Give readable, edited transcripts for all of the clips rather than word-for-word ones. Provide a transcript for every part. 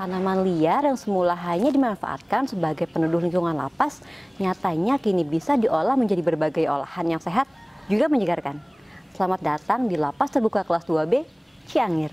Tanaman liar yang semula hanya dimanfaatkan sebagai peneduh lingkungan lapas, nyatanya kini bisa diolah menjadi berbagai olahan yang sehat juga menyegarkan. Selamat datang di Lapas Terbuka kelas 2B, Ciangir.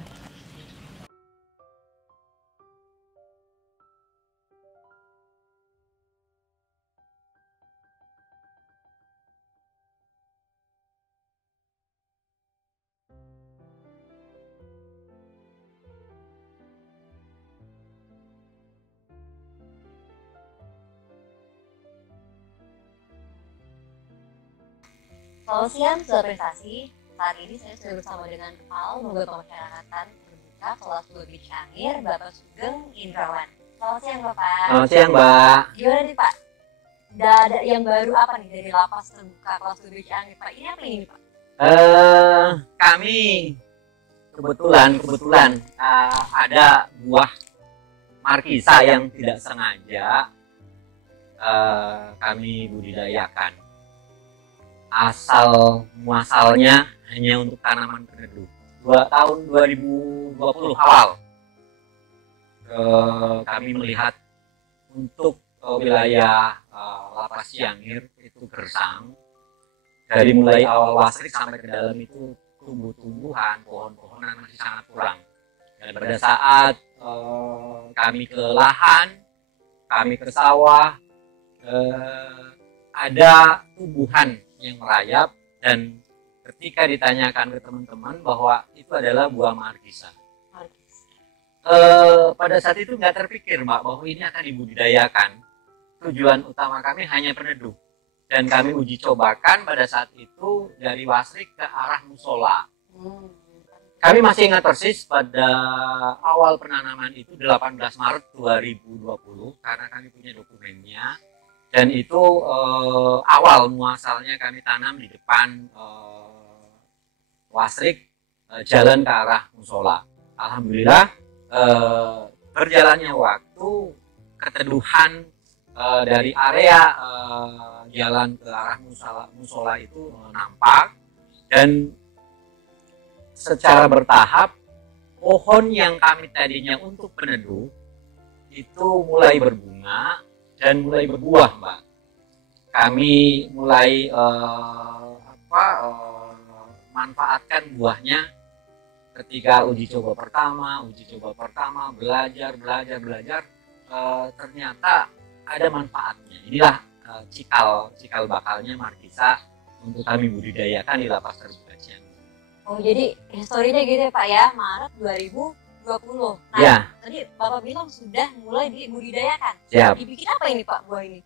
Selamat siang, Sobat Prestasi. Saat ini saya sudah bersama dengan Kepala Lembaga Pemasyarakatan Terbuka kelas 2B Ciangir, Bapak Sugeng Indrawan. Selamat siang, Bapak. Selamat siang, Mbak. Gimana nih, Pak? Ada yang baru apa nih dari Lapas Terbuka kelas 2B Ciangir, Pak? Ini apa ini, Pak? Kami kebetulan ada buah markisa yang tidak sengaja kami budidayakan. Asal muasalnya hanya untuk tanaman peneduh. Tahun 2020 awal kami melihat untuk wilayah Lapas Ciangir itu gersang. Dari mulai awal wasrik sampai ke dalam itu tumbuh-tumbuhan, pohon-pohonan masih sangat kurang. Dan pada saat kami ke lahan, kami ke sawah, ada tumbuhan yang merayap, dan ketika ditanyakan ke teman-teman bahwa itu adalah buah markisa. Pada saat itu nggak terpikir, Mbak, bahwa ini akan dibudidayakan. Tujuan utama kami hanya peneduh, dan kami uji cobakan pada saat itu dari wasrik ke arah musola. Kami masih ingat persis pada awal penanaman itu 18 Maret 2020 karena kami punya dokumennya. Dan itu awal muasalnya kami tanam di depan wasrik, jalan ke arah musola. Alhamdulillah berjalannya waktu, keteduhan dari area jalan ke arah musola itu nampak, dan secara bertahap pohon yang kami tadinya untuk peneduh itu mulai berbunga dan mulai berbuah, Mbak. Kami mulai manfaatkan buahnya ketika uji coba pertama, belajar, ternyata ada manfaatnya. Inilah cikal bakalnya markisa untuk kami budidayakan di Lapas Terbuka Ciangir. Oh, jadi historinya gitu ya, Pak ya, Maret 2020. Nah, ya. Tadi Bapak bilang sudah mulai dibudidayakan. Siap. Dibikin apa ini, Pak, buah ini?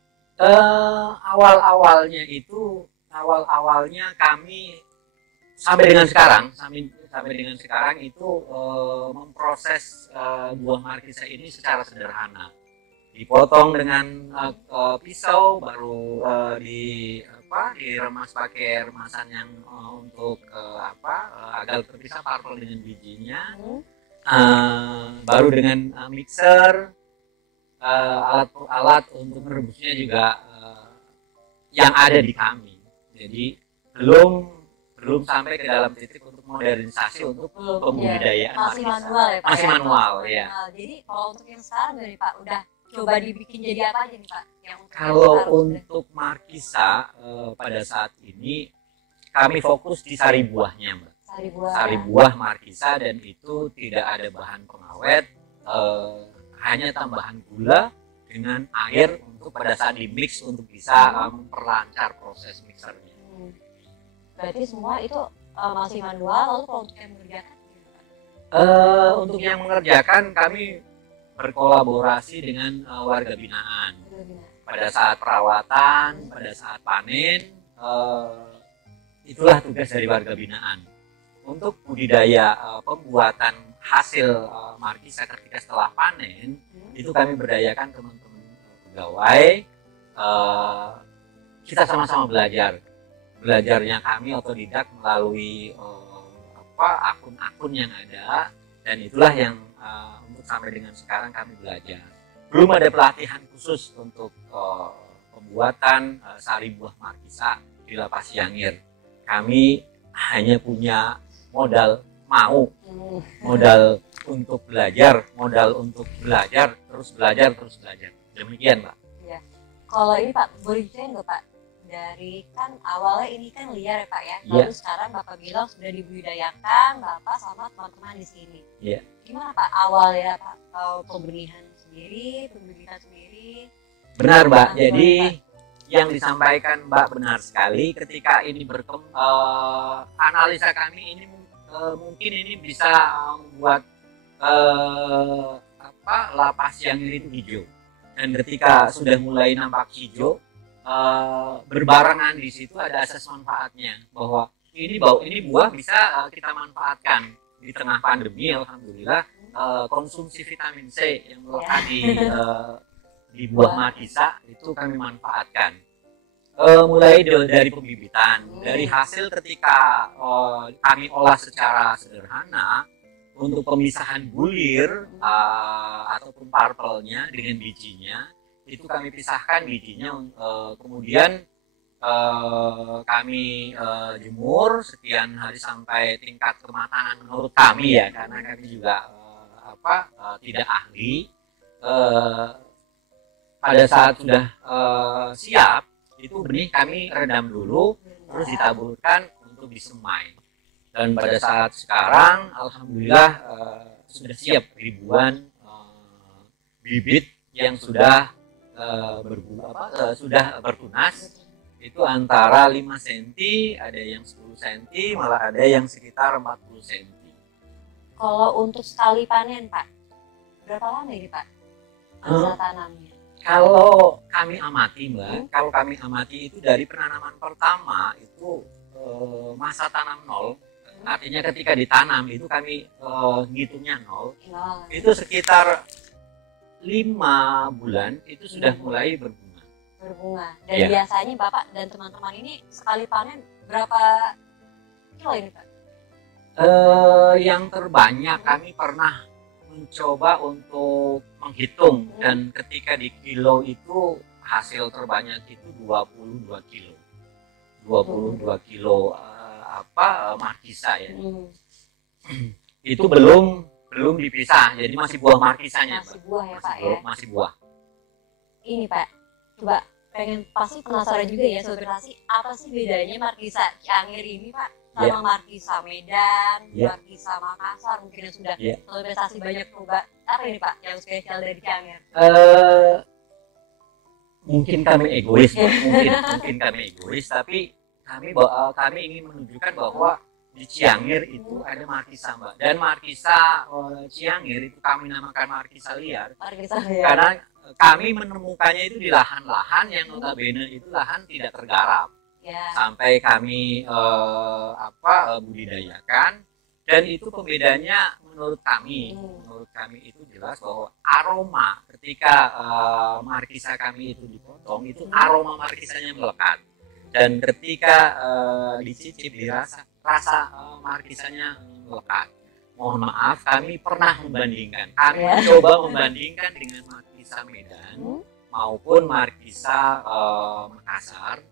Awalnya kami sampai dengan sekarang itu memproses buah markisa ini secara sederhana. Dipotong dengan pisau, baru diremas pakai remasan yang untuk agar terpisah parpol dengan bijinya. Baru dengan mixer, alat untuk merebusnya juga yang ada di kami. Jadi belum sampai ke dalam titik untuk modernisasi untuk pembudidayaan. Masih manual ya, Pak? Masih manual, ya. Jadi kalau untuk yang sekarang dari Pak udah coba dibikin jadi apa aja nih, Pak? Kalau untuk markisa pada saat ini kami fokus di sari buahnya, Mbak. Sari buah markisa, dan itu tidak ada bahan pengawet, hanya tambahan gula dengan air untuk pada saat di mix untuk bisa memperlancar proses mixernya. Berarti semua itu masih manual. Lalu kalau untuk yang mengerjakan? Untuk yang mengerjakan kami berkolaborasi dengan warga binaan. Pada saat perawatan, pada saat panen, itulah tugas dari warga binaan. Untuk budidaya pembuatan hasil markisa ketika setelah panen, itu kami berdayakan teman-teman pegawai. Kita sama-sama belajarnya kami otodidak melalui akun-akun yang ada, dan itulah yang untuk sampai dengan sekarang kami belajar. Belum ada pelatihan khusus untuk pembuatan sari buah markisa di Lapas Ciangir. Kami hanya punya modal mau, modal untuk belajar, terus belajar. Demikian, Pak. Iya. Kalau ini Pak, boleh diceritain nggak Pak? Dari kan awalnya ini kan liar ya Pak ya, lalu sekarang Bapak bilang sudah dibudidayakan Bapak sama teman-teman di sini. Iya. Gimana Pak awalnya Pak, pembenihan sendiri, pembibitan sendiri? Benar Mbak, jadi yang disampaikan Mbak benar sekali. Ketika ini analisa kami ini mungkin ini bisa membuat lapas yang itu hijau. Dan ketika sudah mulai nampak hijau, berbarengan di situ ada asas manfaatnya bahwa ini buah bisa kita manfaatkan di tengah pandemi. Alhamdulillah konsumsi vitamin C yang melekat di buah markisa itu kami manfaatkan. Mulai dari pembibitan, dari hasil ketika kami olah secara sederhana untuk pemisahan bulir ataupun parpelnya dengan bijinya, itu kami pisahkan bijinya, kemudian kami jemur sekian hari sampai tingkat kematangan menurut kami ya, karena kami juga tidak ahli. Pada saat sudah siap, itu benih kami redam dulu, terus ditaburkan untuk disemai. Dan pada saat sekarang, alhamdulillah sudah siap ribuan bibit yang sudah sudah bertunas. Itu antara 5 cm, ada yang 10 cm, malah ada yang sekitar 40 cm. Kalau untuk sekali panen Pak, berapa lama ini Pak masa tanamnya? Kalau kami amati Mbak, kalau kami amati itu dari penanaman pertama itu masa tanam 0, artinya ketika ditanam itu kami ngitungnya 0, itu sekitar 5 bulan itu sudah mulai berbunga. Dan biasanya Bapak dan teman-teman ini sekali panen berapa kilo ini Pak? Yang terbanyak kami pernah mencoba untuk menghitung, dan ketika di kilo itu hasil terbanyak itu 22 kilo. 22 kilo markisa ya. Itu belum dipisah, jadi masih buah markisanya. Masih buah ya Pak ya? Masih buah. Ini Pak, coba pasti penasaran juga ya Sobat Relasi, apa sih bedanya markisa Ciangir ini Pak sama markisa Medan, markisa Makassar mungkin yang sudah investasi banyak coba. Apa ini Pak yang spesial dari Ciangir? Mungkin kami egois, mungkin kami egois, tapi kami ingin menunjukkan bahwa di Ciangir itu ada markisa Mbak, dan markisa Ciangir itu kami namakan markisa liar. Karena kami menemukannya itu di lahan-lahan yang notabene itu lahan tidak tergarap. Sampai kami budidayakan, dan itu pembedanya menurut kami itu jelas bahwa aroma ketika markisa kami itu dipotong, itu aroma markisanya melekat, dan ketika dicicip dirasa rasa markisanya melekat. Mohon maaf, kami pernah membandingkan, mencoba membandingkan dengan markisa Medan maupun markisa Makassar.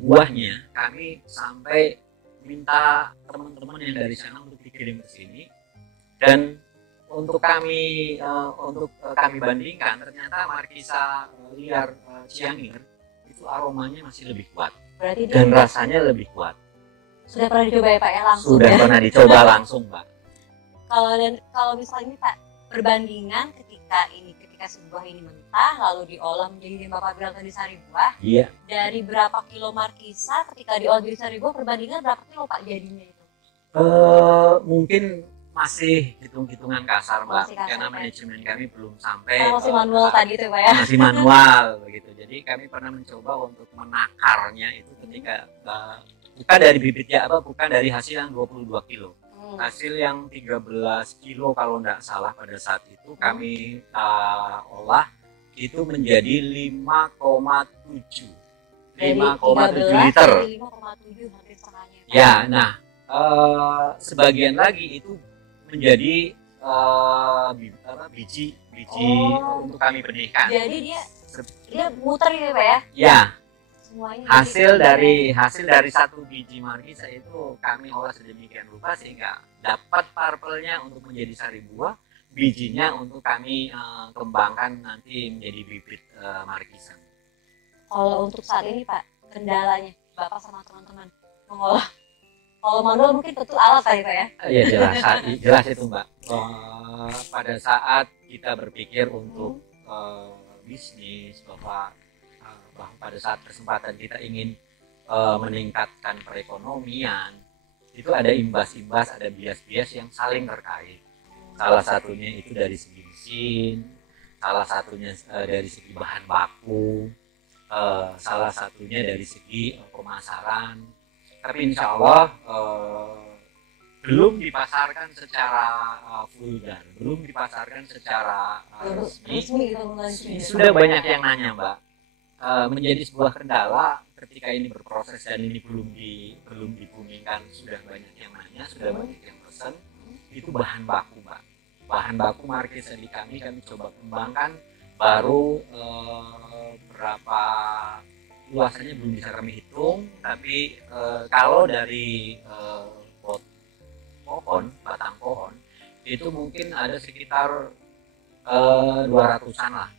Buahnya kami sampai minta teman-teman yang dari sana untuk dikirim ke sini, dan untuk kami bandingkan, ternyata markisa liar Ciangir itu aromanya masih lebih kuat. Berarti dan rasanya lebih kuat. Sudah pernah dicoba ya Pak ya langsung? Sudah pernah dicoba langsung Pak. Kalau misalnya Pak, perbandingan ketika sebuah ini mentah lalu diolah menjadi yang Bapak bilang tadi sari buah, dari berapa kilo markisa ketika diolah jadi sari buah, perbandingan berapa kilo Pak jadinya itu? Mungkin masih hitung-hitungan kasar Mbak, karena manajemen kami belum sampai. Masih manual tadi itu Pak ya? Masih manual begitu. Jadi kami pernah mencoba untuk menakarnya itu ketika bukan dari bibitnya bukan dari hasil yang 22 kilo. Hasil yang 13 kilo kalau tidak salah pada saat itu kami olah itu menjadi 5,7 liter. 5,7 hampir setengahnya. Ya, nah sebagian lagi itu menjadi biji untuk kami benihkan. Jadi dia muter gitu Pak ya? Ya. semuanya hasil dari satu biji markisa itu kami olah sedemikian rupa sehingga dapat purple-nya untuk menjadi sari buah, bijinya untuk kami kembangkan nanti menjadi bibit markisa. Kalau untuk saat ini Pak, kendalanya Bapak sama teman-teman mengolah, kalau manual mungkin betul alat kali Pak ya? Iya jelas itu Mbak. Pada saat kita berpikir untuk bisnis, bahwa pada saat kesempatan kita ingin meningkatkan perekonomian, itu ada imbas-imbas, ada bias-bias yang saling terkait. Salah satunya itu dari segi mesin, salah satunya dari segi bahan baku, salah satunya dari segi pemasaran. Tapi insya Allah belum dipasarkan secara vulgar, belum dipasarkan secara resmi. Sudah banyak yang nanya Mbak. Menjadi sebuah kendala ketika ini berproses dan ini belum dibumikan, sudah banyak yang nanya, sudah banyak yang pesan. Itu bahan baku Mbak. Bahan baku markisa di kami coba kembangkan, baru berapa luasannya belum bisa kami hitung, tapi kalau dari batang pohon itu mungkin ada sekitar 200-an lah.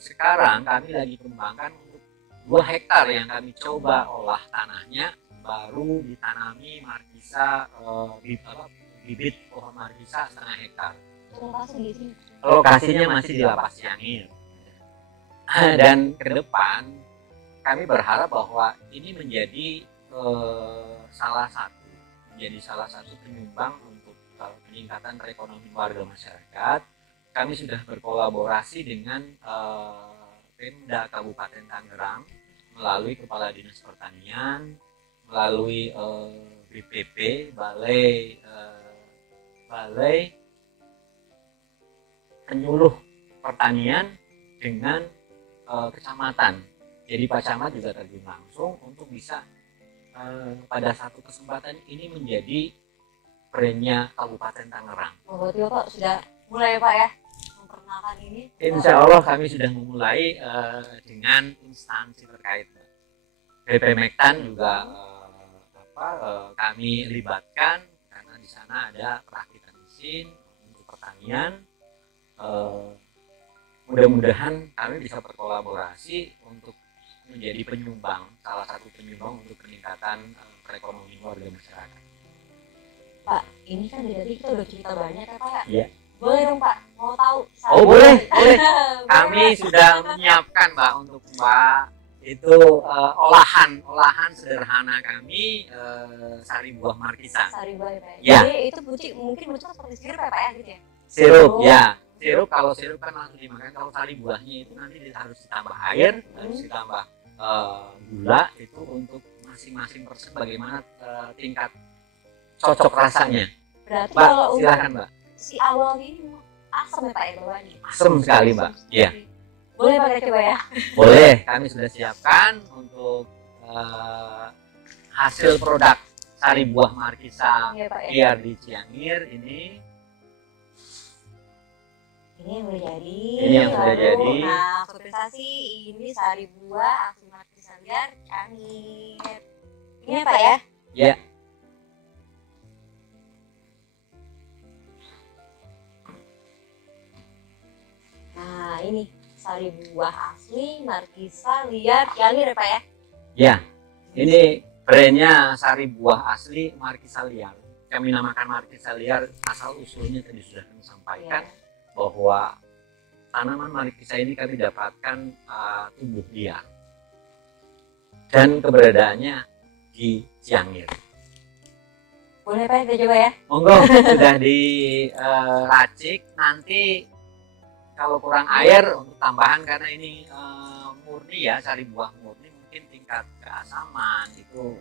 Sekarang kami lagi kembangkan untuk 2 hektar yang kami coba olah tanahnya, baru ditanami markisa, bibit pohon markisa 1/2 hektar. Lokasinya masih di Lapas Ciangir. Dan ke depan kami berharap bahwa ini menjadi salah satu penyumbang untuk peningkatan perekonomian warga masyarakat. Kami sudah berkolaborasi dengan Pemda Kabupaten Tangerang melalui Kepala Dinas Pertanian, melalui BPP, Balai Penyuluh Pertanian, dengan kecamatan. Jadi Pak Camat juga terjun langsung untuk bisa pada satu kesempatan ini menjadi brandnya Kabupaten Tangerang. Berarti Bapak sudah mulai Pak ya memperkenalkan ini? Insya Allah kami sudah memulai dengan instansi terkait. BP Mektan juga kami libatkan karena di sana ada perakitan mesin untuk pertanian. Mudah-mudahan kami bisa berkolaborasi untuk menjadi salah satu penyumbang untuk peningkatan perekonomian warga masyarakat. Pak, ini kan dari tadi kita udah cerita banyak ya Pak? Iya. Boleh dong Pak, mau tahu? Oh boleh. Kami sudah menyiapkan Mbak untuk Mbak itu olahan sederhana kami, sari buah markisa. Sari buah ya Pak? Ya. Jadi itu mungkin seperti sirup ya Pak ya gitu ya? Sirup ya. Kalau sirup kan langsung dimakan. Kalau sari buahnya itu nanti harus ditambah air, harus ditambah gula, itu untuk masing-masing persen bagaimana tingkat cocok rasanya. Berarti Mbak, kalau silakan Mbak. Si awalnya ini asam ya Pak ya bawahnya? Asam sekali Mbak. Iya. Boleh Pak kita coba ya? Boleh. Kami sudah siapkan untuk hasil produk sari buah markisa liar di Ciangir ini. Ini yang udah jadi. Ini yang sudah jadi. Nah, sosialisasi ini sari buah asli markisa liar Ciangir. Ini apa ya? Ya. Nah, ini sari buah asli markisa liar Ciangir ya Pak ya? Ya. Ini brandnya sari buah asli markisa liar. Kami namakan markisa liar, asal usulnya tadi sudah kami sampaikan. Ya. Bahwa tanaman markisa ini kami dapatkan tumbuh liar dan keberadaannya di Ciangir. Boleh Pak kita coba ya? Monggo, sudah diracik. Nanti kalau kurang air untuk tambahan, karena ini murni ya, sari buah murni, mungkin tingkat keasaman itu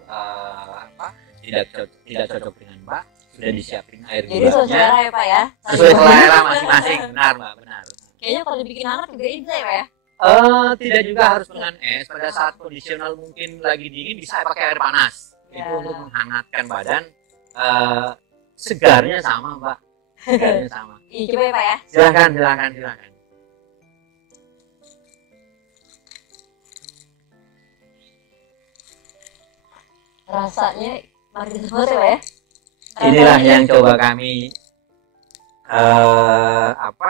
tidak cocok dengan Mbak. Sudah disiapin air gulanya. Jadi sesuai selera ya Pak ya? Sesuai selera masing-masing, benar Mbak, benar. Kayaknya kalau dibikin hangat juga ini bisa ya Pak ya? Tidak juga harus dengan es. Pada saat kondisional mungkin lagi dingin bisa pakai air panas. Ya. Itu untuk menghangatkan badan. Segarnya sama Mbak. Segarnya sama. Iya coba ya Pak ya? Silakan. Rasanya makin banget ya, Pak ya. Inilah yang coba kami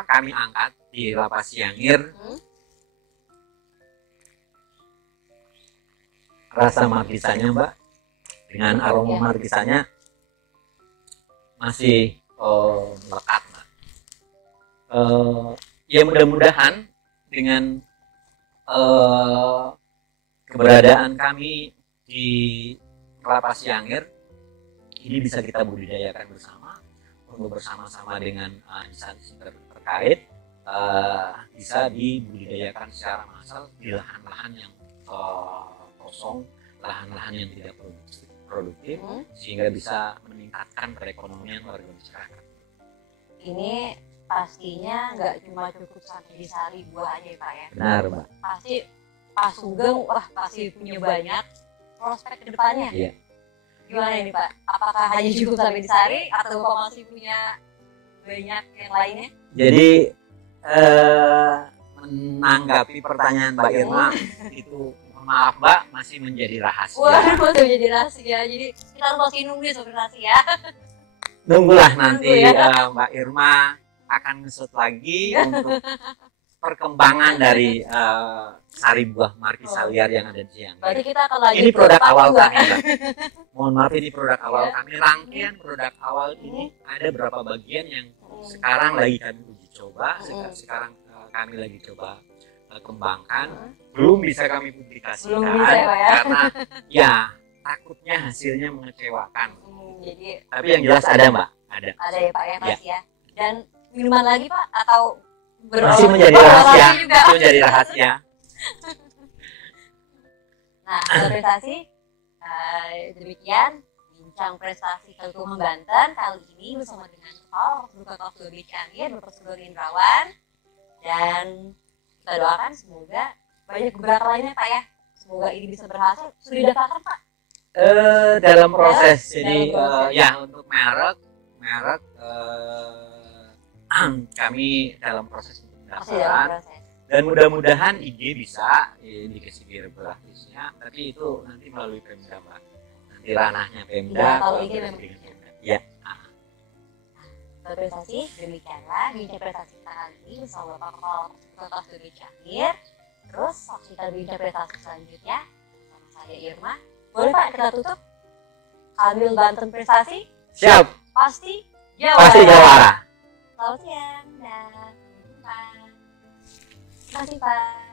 kami angkat di Lapas Siangir. Rasa markisanya Mbak, dengan aroma markisanya masih melekat Mbak. Ya mudah-mudahan dengan keberadaan kami di Lapas Siangir ini bisa kita budidayakan bersama, bersama-sama dengan instansi terkait, bisa dibudidayakan secara massal di lahan-lahan yang kosong, lahan-lahan yang tidak produktif, sehingga bisa meningkatkan perekonomian warga masyarakat. Ini pastinya nggak cuma cukup sampai di Sari Buah aja Pak ya. Benar Mbak. Pasti Pak Sugeng pasti punya banyak prospek ke depannya. Iya. Gimana ini Pak? Apakah hanya cukup sampai di Sari atau Bapak masih punya banyak yang lainnya? Jadi menanggapi pertanyaan Mbak Irma itu, maaf Mbak, masih menjadi rahasia. Waduh, masih menjadi rahasia. Jadi kita harus masih nunggu ya Sobat Rahasia. Nunggulah nanti Mbak Irma akan ngesut lagi untuk perkembangan dari Sari Buah Markisa Liar yang ada di Siangir. Berarti kita akan lanjut. Ini produk awal juga. kami Mbak. Mohon maaf, ini produk awal kami. Rangkaian produk awal ini ada beberapa bagian yang sekarang lagi kami uji coba. Sekarang kami lagi coba kembangkan. Belum bisa kami publikasikan. Belum bisa ya Pak ya? Karena ya takutnya hasilnya mengecewakan. Jadi, tapi yang jelas ada Mbak. Ada ya Pak ya pasti ya. Dan minuman lagi Pak atau masih menjadi rahasia. Masih menjadi rahasia. Nah, prestasi demikian bincang prestasi Kelukuman Banten kali ini bersama dengan Kepala Buka Kelas 2 B Cianjur Bapak Sugeng Indrawan, dan kita doakan semoga banyak gebrakan lainnya Pak ya. Semoga ini bisa berhasil. Sudah didaftarkan Pak? Dalam proses. Jadi dalam proses. ya untuk merek kami dalam proses pendaftaran. Dan mudah-mudahan IG bisa indikasi geografisnya, tapi itu nanti melalui Pemda Mbak. Nanti ranahnya Pemda. Ya, kalau IG memang. Ya. Prestasi demikianlah bincang prestasi kita kali ini bersama Bapak Kepala Kelas 2 B Cianjur. Terus saksikan bincang prestasi selanjutnya bersama saya Irma. Boleh Pak kita tutup sambil Banten prestasi? Siap. Pasti Jawara. Pasti Jawara. Selamat siang dan sampai jumpa. Terima kasih Pak.